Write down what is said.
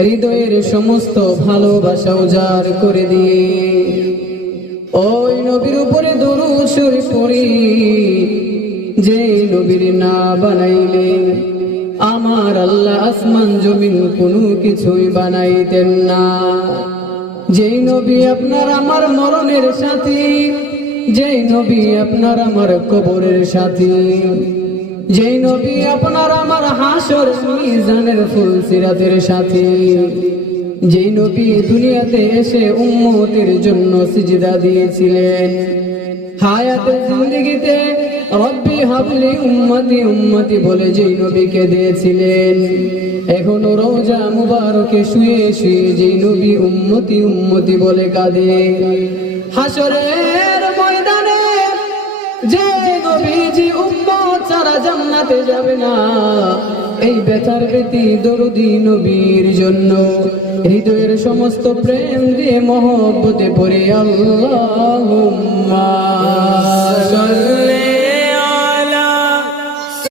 হৃদয়ের সমস্ত ভালোবাসা উজাড় করে দিয়ে ওই নবীর উপরে দরুদ শরীফ পড়ি, যে নবীর না বানাইলে আমার আল্লাহ আসমান জমিন কোনো কিছুই বানাইতেন না। যেই নবী আপনার আমার মরণের সাথী, যেই নবী আপনার আমার কবরের সাথী, যেই নবী আপনার আমার হাসর মিজানের ফুলসিরাতের সাথী, যেই নবী দুনিয়াতে এসে উম্মতের জন্য সিজদা দিয়েছিলেন, হায়াতে জিন্দেগিতে রব্বি হাবলি উম্মতি উম্মতি বলে যেই নবীকে দিয়েছিলেন, এখনো রওজা মুবারকে শুয়ে শুয়ে যেই নবী উম্মতি উম্মতি বলে কাঁদে, হাসরের ময়দানে যে নবীজি উম্মত ছাড়া জান্নাতে যাবে না, এই ব্যথার প্রীতি দরদি নবীর জন্য হৃদয়ের সমস্ত প্রেম দিয়ে মহব্বতে পড়ে আল্লাহুম্মা